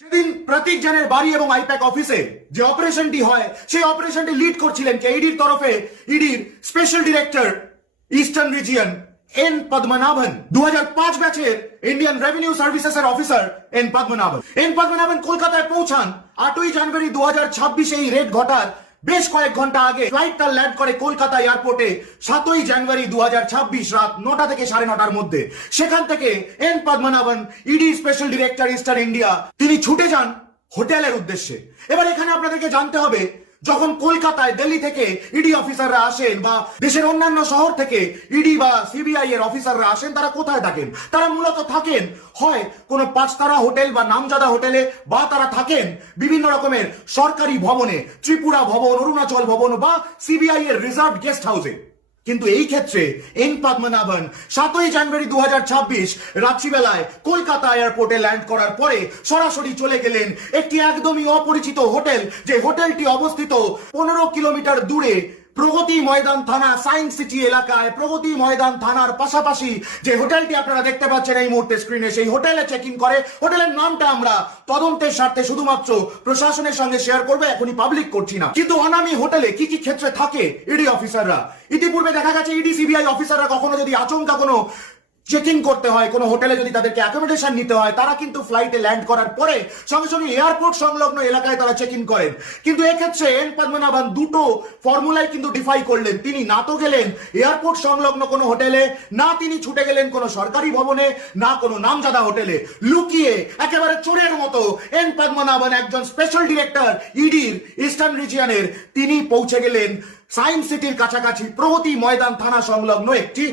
সেদিন প্রতীক জানের বাড়ি এবং আইপ্যাক অফিসে যে অপারেশনটি হয় সেই অপারেশনটি লিড করছিলেন কে? ইডির তরফে ইডির special director eastern region N Padmanabhan, 2005 ব্যাচের ইন্ডিয়ান রেভিনিউ সার্ভিসেস এর অফিসার এন পদ্মনাভন কলকাতায় পৌঁছান 8ই জানুয়ারি 2026। এই রেড ঘটার বেশ কয়েক ঘন্টা আগে ফ্লাইটটা ল্যান্ড করে কলকাতা এয়ারপোর্টে 7ই জানুয়ারি 2026 রাত 9টা থেকে 9:30টার মধ্যে। সেখান থেকে N Padmanabhan, ED special director eastern India, তিনি ছুটে যান হোটেলের উদ্দেশ্যে। এবার এখানে আপনাদেরকে জানতে হবে, যখন কলকাতায় দিল্লি থেকে ইডি অফিসাররা আসেন বা দেশের অন্যান্য শহর থেকে ইডি বা সিবিআই এর অফিসাররা আসেন, তারা কোথায় থাকেন? তারা মূলত থাকেন হয় কোনো 5 তারা হোটেল বা নামজাদা হোটেলে, বা তারা থাকেন বিভিন্ন রকমের সরকারি ভবনে, ত্রিপুরা ভবন, অরুণাচল ভবন বা সিবিআই এর রিজার্ভ গেস্ট হাউসে। কিন্তু এই ক্ষেত্রে এন পদ্মনাভন 7ই জানুয়ারি 2026 রাত্রিবেলায় কলকাতা এয়ারপোর্টে ল্যান্ড করার পরে সরাসরি চলে গেলেন একটি একদমই অপরিচিত হোটেল, যে হোটেলটি অবস্থিত 15 কিলোমিটার দূরে প্রগতি ময়দান থানা সায়েন্স সিটি এলাকায়। প্রগতি ময়দান থানার পাশাপাশি যে হোটেলটি আপনারা দেখতে পাচ্ছেন এই মুহূর্তে স্ক্রিনে, সেই হোটেলে চেক ইন করে। হোটেলের নামটা আমরা তদন্তের স্বার্থে শুধুমাত্র প্রশাসনের সঙ্গে শেয়ার করবো, এখনই পাবলিক করছি না। কিন্তু অনামী হোটেলে কি কি ক্ষেত্রে থাকে ইডি অফিসাররা? ইতিপূর্বে দেখা গেছে ইডি সিবিআই অফিসাররা কখনো যদি আচমকা কোনো চেকিং করতে হয়, কোনো হোটেলে যদি তাদেরকে অ্যাকোমোডেশন নিতে হয়, তারা কিন্তু ফ্লাইটে ল্যান্ড করার পরে সঙ্গে সঙ্গে এয়ারপোর্ট সংলগ্ন এলাকায় তারা চেক ইন করেন। কিন্তু এক্ষেত্রে এন পদ্মনাভন দুটো ফর্মুলাই কিন্তু ডিফাই করলেন। তিনি না তো গেলেন এয়ারপোর্ট সংলগ্ন কোনো হোটেলে, না তিনি ছুটে গেলেন কোনো সরকারি ভবনে, না কোনো নামজাদা হোটেলে। লুকিয়ে একেবারে চোরের মতো এন পদ্মনাভন, একজন স্পেশাল ডিরেক্টর ইডির ইস্টার্ন রিজিয়নের, তিনি পৌঁছে গেলেন সায়েন্স সিটির কাছাকাছি প্রগতি ময়দান থানা সংলগ্ন একটি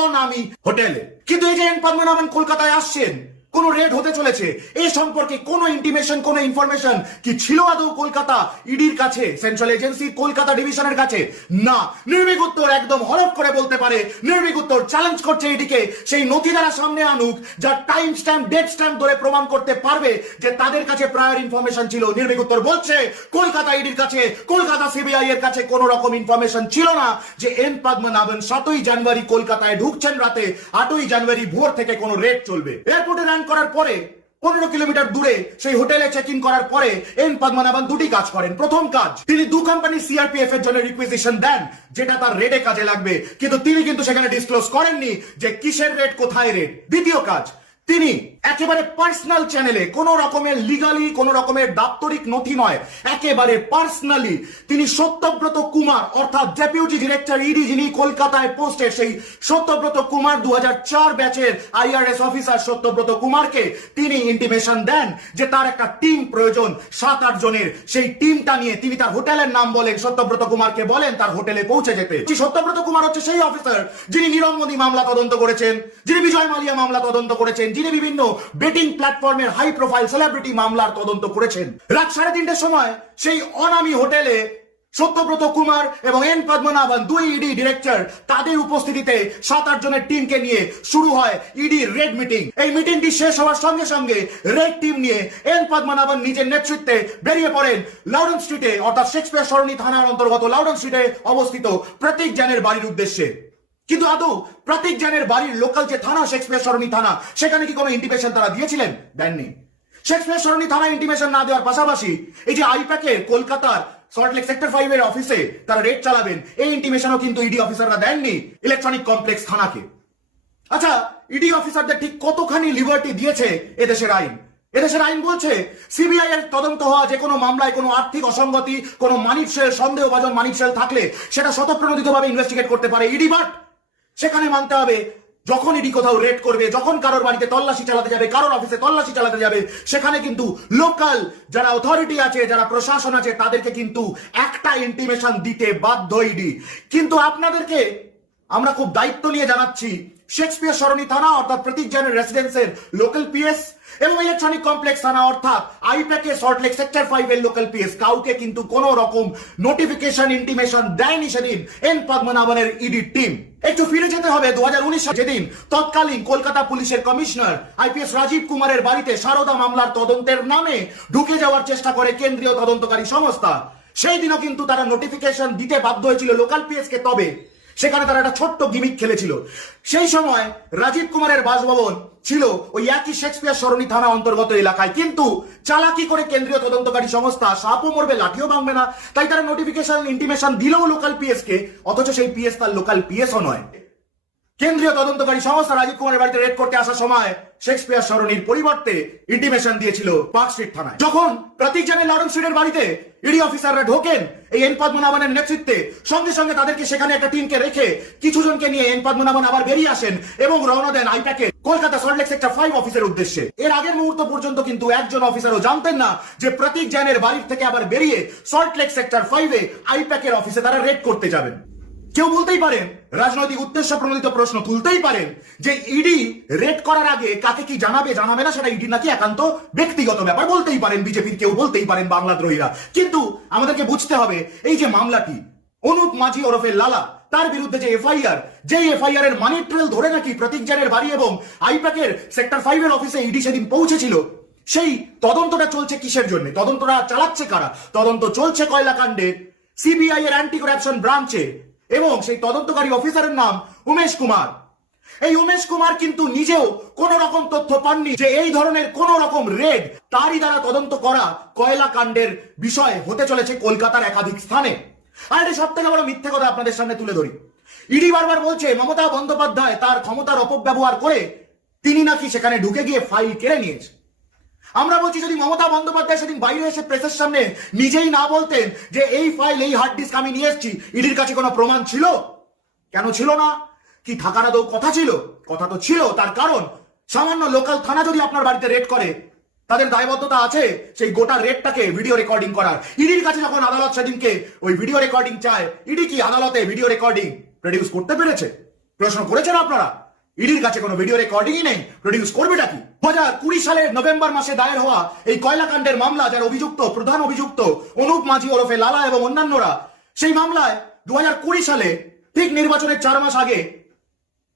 অনামী হোটেলে। কিন্তু এই যে এন পদ্মনাভন কলকাতায় আসছেন, কোন রেড হতে চলেছে, এই সম্পর্কে কোনো ইন্টিমেশন, কোনো ইনফরমেশন কি ছিল আদৌ কলকাতা ইডির কাছে, সেন্ট্রাল এজেন্সি কলকাতা ডিভিশনের কাছে? না। নির্ভীক উত্তর একদম হরফ করে বলতে পারে, নির্ভীক উত্তর চ্যালেঞ্জ করছে ইডিকে সেই নথি দ্বারা সামনে আনুক, যা টাইম স্ট্যাম্প, ডেট স্ট্যাম্প ধরে প্রমাণ করতে পারবে যে তাদের কাছে প্রায়র ইনফরমেশন ছিল। নির্ভীক উত্তর বলছে কলকাতা ইডির কাছে, কলকাতা সিবিআই এর কাছে কোনো রকম ইনফরমেশন ছিল না যে এন পদ্মনাভন 7ই জানুয়ারি কলকাতায় ঢুকছেন রাতে, 8ই জানুয়ারি ভোর থেকে কোনো রেড চলবে। এয়ারপোর্টে ল্যান্ড করার পরে 15 কিলোমিটার দূরে সেই হোটেলে চেক ইন করার পরে এন পদ্মনাভন দুটি কাজ করেন। প্রথম কাজ, তিনি 2 কোম্পানি সিআরপিএফ এর জন্য রিকুইজিশন দেন, যেটা তার রেডে কাজে লাগবে, কিন্তু তিনি কিন্তু সেখানে ডিসক্লোজ করেননি যে কিসের রেড, কোথায় রেড। দ্বিতীয় কাজ, তিনি একেবারে পার্সোনাল চ্যানেলে, কোন রকমের লিগালি, কোন রকমের দাপ্তরিক নথি নয়, একেবারে পার্সোনালি তিনি সত্যব্রত কুমার, অর্থাৎ ডেপুটি ডিরেক্টর ইডি যিনি কলকাতায় পোস্টেড, সেই সত্যব্রত কুমার, 2004 ব্যাচের আইআরএস অফিসার সত্যব্রত কুমারকে তিনি ইন্টিমেশন দেন যে তার একটা টিম প্রয়োজন 7-8 জনের। সেই টিমটা নিয়ে তিনি তার হোটেলের নাম বলেন, সত্যব্রত কুমারকে বলেন তার হোটেলে পৌঁছে যেতে। সত্যব্রত কুমার হচ্ছে সেই অফিসার যিনি নীরব মোদী মামলা তদন্ত করেছেন, যিনি বিজয় মালিয়া মামলা তদন্ত করেছেন, যিনি বিভিন্ন বেটিং প্ল্যাটফর্মের হাই প্রোফাইল সেলিব্রিটি মামলার তদন্ত করেছেন। রাত 3:30টার সময় সেই অনামী হোটেলে সত্যব্রত কুমার এবং এন পদ্মনাভন, 2 ইডি ডিরেক্টর, তাদের উপস্থিতিতে 7-8 জনের টিমকে নিয়ে শুরু হয় ইডি রেড মিটিং। এই মিটিংটি শেষ হওয়ার সঙ্গে সঙ্গে রেড টিম নিয়ে এন পদ্মনাভন নিজের নেতৃত্বে বেরিয়ে পড়েন লাউডন স্ট্রিটে, অর্থাৎ শেক্সপিয়ার সরণি থানার অন্তর্গত লাউডন স্ট্রিটে অবস্থিত প্রতীক জানের বাড়ির উদ্দেশ্যে। কিন্তু আদৌ প্রতীক জানের বাড়ির লোকাল যে থানা, শেক্সপিয়ার সরণি থানা, সেখানে কি কোনো ইন্টিমেশন তারা দিয়েছিলেন? দেননি। শেক্সপিয়ার সরণি থানা ইন্টিমেশন না দেওয়ার পাশাপাশি এই যে আইপ্যাকের কলকাতার সল্টলেক সেক্টর 5 এর অফিসে তারা রেড চালাবেন, এই ইন্টিমেশনও কিন্তু ইডি অফিসাররা দেননি ইলেকট্রনিক কমপ্লেক্স থানাকে। আচ্ছা, ইডি অফিসারদের ঠিক কতখানি লিবার্টি দিয়েছে এদেশের আইন? এদেশের আইন বলছে সিবিআই এর তদন্ত হওয়া যে কোনো মামলায় কোনো আর্থিক অসঙ্গতি, কোনো মানি ট্রেল, সন্দেহভাজন মানি ট্রেল থাকলে সেটা স্বতঃপ্রণোদিতভাবে ইনভেস্টিগেট করতে পারে ইডি। বাট সেখানে মানতে হবে, যখন ইডি কোথাও রেড করবে, যখন কারোর বাড়িতে তল্লাশি চালাতে যাবে, কারোর অফিসে তল্লাশি চালাতে যাবে, সেখানে কিন্তু লোকাল যারা অথরিটি আছে, যারা প্রশাসন আছে, তাদেরকে কিন্তু একটা ইন্টিমেশন দিতে বাধ্য ইডি। কিন্তু আপনাদেরকে আমরা খুব দায়িত্ব নিয়ে জানাচ্ছি, শেক্সপিয়ার সরণি থানা অর্থাৎ প্রতীক জানের রেসিডেন্সের লোকাল পিএস এবং ইলেকট্রনিক কমপ্লেক্স থানা অর্থাৎ আইপ্যাকে সল্টলেক সেক্টর 5 এর লোকাল পিএস কাউকে কিন্তু কোনো রকম নোটিফিকেশন, ইন্টিমেশন দেয়নি সেদিন এন পদ্মনাভনের ইডি টিম। একটু ফিরে যেতে হবে 2019 সালে, যেদিন তৎকালীন কলকাতা পুলিশের কমিশনার আইপিএস রাজীব কুমারের বাড়িতে সারদা মামলার তদন্তের নামে ঢুকে যাওয়ার চেষ্টা করে কেন্দ্রীয় তদন্তকারী সংস্থা। সেই দিনও কিন্তু তারা নোটিফিকেশন দিতে বাধ্য হয়েছিল লোকাল পিএস কে। তবে সেখানে তারা একটা ছোট্ট গিমিক খেলেছিল। সেই সময় রাজীব কুমারের বাসভবন ছিল ওই একই শেক্সপিয়ার সরণি থানা অন্তর্গত এলাকায়, কিন্তু চালাকি করে কেন্দ্রীয় তদন্তকারী সংস্থা সাপও মরবে লাঠিও ভাঙবে না, তাই তারা নোটিফিকেশন ইন্টিমেশন দিলেও লোকাল পিএস কে, অথচ সেই পিএস তার লোকাল পিএসও নয়। কেন্দ্রীয় তদন্তকারী সংস্থা রাজীব কুমারের বাড়িতে রেড করতে আসার সময় শেক্সপিয়ার সরণির পরিবর্তে ইন্টিমেশন দিয়েছিল পার্ক স্ট্রিট থানায়। যখন প্রতীক জানে লরেন্স স্ট্রিটের বাড়িতে ইডি অফিসাররা ঢোকেন এই এন পদ্মনাভনের নেতৃত্বে, সঙ্গে সঙ্গে তাদেরকে সেখানে একটা টিমকে রেখে কিছু জনকে নিয়ে এন পদ্মনাভন আবার বেরিয়ে আসেন এবং রওনা দেন আইপ্যাকে কলকাতা সল্টলেক সেক্টর 5 অফিসের উদ্দেশ্যে। এর আগের মুহূর্ত পর্যন্ত কিন্তু একজন অফিসারও জানতেন না যে প্রতীক জানের বাড়ির থেকে আবার বেরিয়ে সল্টলেক সেক্টর 5-এ আইপ্যাকের অফিসে তারা রেড করতে যাবেন। কেউ বলতেই পারেন, রাজনৈতিক উদ্দেশ্য প্রণোদিত প্রশ্ন তুলতেই পারেন যে ইডি রেড করার আগে কাকে কি জানাবে জানাবে না সেটা ইডি নাকি একান্ত ব্যক্তিগত ব্যাপার, বলতেই পারেন বিজেপির কেউ, বলতেই পারেন বাংলাদ্রোহীরা। কিন্তু আমাদেরকে বুঝতে হবে এই যে মামলাটি অনুপ মাঝি ওরফে লালা, তার বিরুদ্ধে যে এফআইআর, যেই এফআইআর এর মানি ট্রেল ধরে নাকি প্রতীক জানের বাড়ি এবং আইপ্যাকের সেক্টর 5-এর অফিসে ইডি সেদিন পৌঁছেছিল, সেই তদন্তটা চলছে কিসের জন্য? তদন্তটা চালাচ্ছে কারা? তদন্ত চলছে কয়লা কাণ্ডের সিবিআই এর অ্যান্টি করাপশন ব্রাঞ্চে, এবং সেই তদন্তকারী অফিসারের নাম উমেশ কুমার। এই উমেশ কুমার কিন্তু নিজেও কোন রকম তথ্য পাননি যে এই ধরনের কোন রকম রেড তারই দ্বারা তদন্ত করা কয়লা কাণ্ডের বিষয় হতে চলেছে কলকাতার একাধিক স্থানে। আর এটা সব থেকে বড় মিথ্যে কথা আপনাদের সামনে তুলে ধরি। ইডি বারবার বলছে মমতা বন্দ্যোপাধ্যায় তার ক্ষমতার অপব্যবহার করে তিনি নাকি সেখানে ঢুকে গিয়ে ফাইল কেড়ে নিয়েছে। আমরা বলছি যদি মমতা বন্দ্যোপাধ্যায় সেদিন বাইরে এসে প্রেসের সামনে নিজেই না বলতেন যে এই ফাইল, এই হার্ড ডিস্ক আমি নিয়ে এসেছি, ইডির কাছে কোনো প্রমাণ ছিল? কেন ছিল না? কি থাকার আদৌ কথা ছিল? কথা তো ছিল। তার কারণ সামান্য লোকাল থানা যদি আপনার বাড়িতে রেড করে, তাদের দায়বদ্ধতা আছে সেই গোটা রেডটাকে ভিডিও রেকর্ডিং করার। ইডির কাছে যখন আদালত সেদিনকে ওই ভিডিও রেকর্ডিং চায়, ইডি কি আদালতে ভিডিও রেকর্ডিং প্রডিউস করতে পেরেছে? প্রশ্ন করেছেন আপনারা? ইডির কাছে কোনো ভিডিও রেকর্ডিংই নেই, প্রডিউস করবেটা কি? 2020 সালের নভেম্বর মাসে দায়ের হওয়া এই কয়লা কাণ্ডের মামলা, যার অভিযুক্ত, প্রধান অভিযুক্ত অনুপ মাঝি ওরফে লালা এবং অন্যান্যরা, সেই মামলায় 2020 সালে ঠিক নির্বাচনের 4 মাস আগে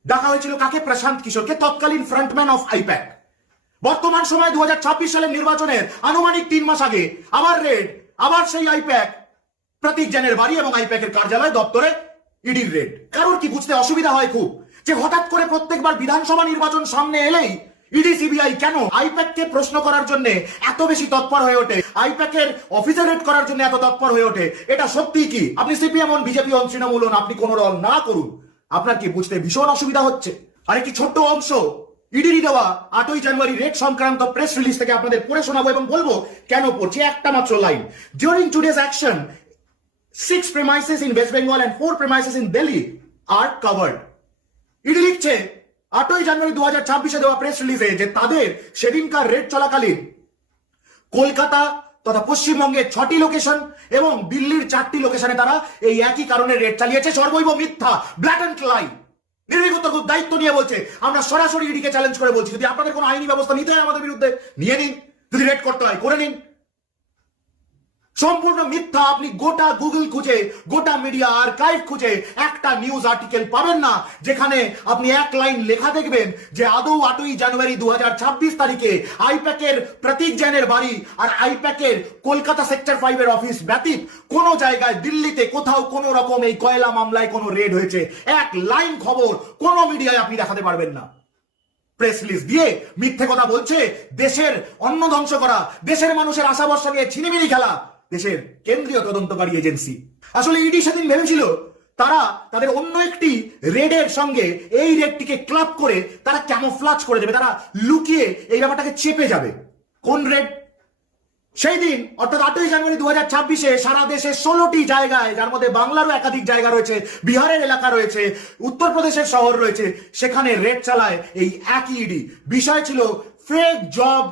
ডাকা হয়েছিল কাকে? প্রশান্ত কিশোরকে, তৎকালীন ফ্রন্টম্যান অফ আইপ্যাক। বর্তমান সময় 2026 সালের নির্বাচনের আনুমানিক 3 মাস আগে আবার রেড, আবার সেই আইপ্যাক, প্রতীক জানের বাড়ি এবং আইপ্যাকের কার্যালয় দপ্তরে ইডির রেড। কারোর কি বুঝতে অসুবিধা হয় খুব যে হঠাৎ করে প্রত্যেকবার বিধানসভা নির্বাচন সামনে এলেই ইডি সিবিআই কেন আইপ্যাককে প্রশ্ন করার জন্য এত বেশি তৎপর হয়ে ওঠে, আইপ্যাকের অফিসে রেড করার জন্য এত তৎপর হয়ে ওঠে? এটা সত্যি কি? আপনি সিপিএম হন, বিজেপি হন, তৃণমূল হন, আপনি কোন দল না করুন, আপনার কি বুঝতে ভীষণ অসুবিধা হচ্ছে? আর একটি ছোট্ট অংশ ইডির দেওয়া 8ই জানুয়ারি রেড সংক্রান্ত প্রেস রিলিজ থেকে আপনাদের পড়ে শোনাবো এবং বলবো কেন পড়ছি। একটা মাত্র line: during today's action 6 premises in West Bengal and 4 premises in Delhi are covered. ED লিখছে 8ই জানুয়ারি 2026-এ দেওয়া প্রেস রিলিজে যে তাদের সেদিনকার রেড চলাকালীন কলকাতা তথা পশ্চিমবঙ্গের 6টি লোকেশন এবং দিল্লির 4টি লোকেশনে তারা এই একই কারণে রেড চালিয়েছে। সর্বৈব মিথ্যা, ব্ল্যাটেন্ট লাই। নির্ভীকত খুব দায়িত্ব নিয়ে বলছে। আমরা সরাসরি ইডিকে চ্যালেঞ্জ করে বলছি, যদি আপনাদের কোনো আইনি ব্যবস্থা নিতে হয় আমাদের বিরুদ্ধে, নিয়ে নিন। যদি রেড করতে হয় করে নিন। সম্পূর্ণ মিথ্যা। আপনি গোটা গুগল খুঁজে, গোটা মিডিয়া আর্কাইভ খুঁজে একটা নিউজ আর্টিকেল পাবেন না যেখানে আপনি এক লাইন লেখা দেখবেন যে আদৌ 8ই জানুয়ারি 2026 তারিখে আইপ্যাকের প্রতীক জানের বাড়ি আর আইপ্যাকের কলকাতা সেক্টর 5-এর অফিস ব্যতীত কোন জায়গায় দিল্লিতে কোথাও কোন রকম এই কয়লা মামলায় কোন রেড হয়েছে। এক লাইন খবর কোন মিডিয়ায় আপনি দেখাতে পারবেন না। প্রেস রিলিজ দিয়ে মিথ্যে কথা বলছে, দেশের অন্ন ধ্বংস করা, দেশের মানুষের আশা ভরসা নিয়ে ছিনিমিনি খেলা দেশের কেন্দ্রীয় তদন্তকারী এজেন্সি। আসলে ইডি সেদিন ভেবেছিল তারা তাদের অন্য একটি রেডের সঙ্গে এই রেডটিকে ক্লাব করে তারা ক্যামোফ্লাজ করে দেবে, তারা লুকিয়ে এই ব্যাপারটাকে চেপে যাবে। কোন রেড? সেই দিন অর্থাৎ 8ই জানুয়ারি 2026-এ সারা দেশে 16টি জায়গায়, যার মধ্যে বাংলারও একাধিক জায়গা রয়েছে, বিহারের এলাকা রয়েছে, উত্তরপ্রদেশের শহর রয়েছে, সেখানে রেড চালায় এই একই ইডি। বিষয় ছিল ফেক জব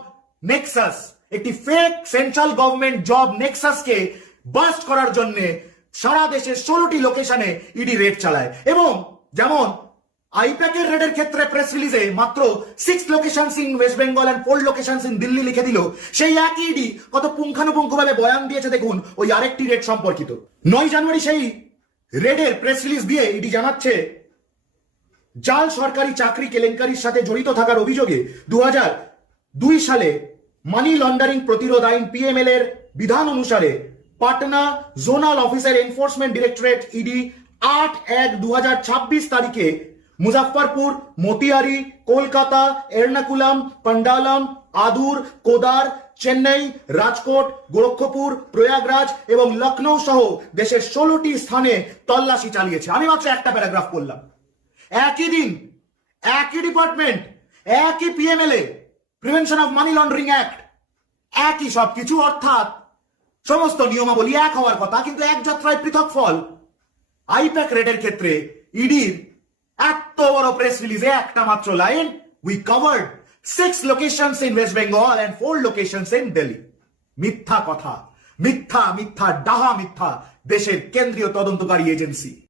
নেক্সাস, একটি ফেক সেন্ট্রাল গভর্নমেন্ট জব নেক্সাসকে বাস্ট করার জন্য সারা দেশে 16টি লোকেশনে ইডি রেড চালায়। এবং যেমন আইপ্যাকের রেডের ক্ষেত্রে প্রেস রিলিজে মাত্র 6 locations in West Bengal and 4 locations in Delhi লিখে দিল, সেই একই ইডি কত পুঙ্খানুপুঙ্খভাবে বয়ান দিয়েছে দেখুন ওই আরেকটি রেড সম্পর্কিত। 9 জানুয়ারি সেই রেডের প্রেস রিলিজ দিয়ে ইডি জানাচ্ছে জাল সরকারি চাকরি কেলেঙ্কারির সাথে জড়িত থাকার অভিযোগে 2002 সালে মানি লন্ডারিং প্রতিরোধ আইন PML এর বিধান অনুসারে Patna zonal officer enforcement directorate ED 8/1/2026 তারিখে মুজাফফরপুর, মতিয়ারি, কলকাতা, এর্নাকুলাম, পান্ডালাম, আদুর, কোদার, চেন্নাই, রাজকোট, গোরক্ষপুর, প্রয়াগরাজ এবং লখনৌ সহ দেশের 16টি স্থানে তল্লাশি চালিয়েছে। আমি মাত্র একটা প্যারাগ্রাফ পড়লাম। একই দিন, একই ডিপার্টমেন্ট, একই PMLA, prevention of money laundering act, একই সবকিছু, অর্থাৎ সমস্ত নিয়মাবলী এক হওয়ার কথা, কিন্তু এক যাত্রায় পৃথক ফল। আইপ্যাক রেডের ক্ষেত্রে ইডির এত বড় প্রেস রিলিজে একটা মাত্র line, we covered 6 locations in West Bengal and 4 locations in Delhi. মিথ্যা কথা, মিথ্যা, মিথ্যা, ডাহা মিথ্যা দেশের কেন্দ্রীয় তদন্তকারী এজেন্সি।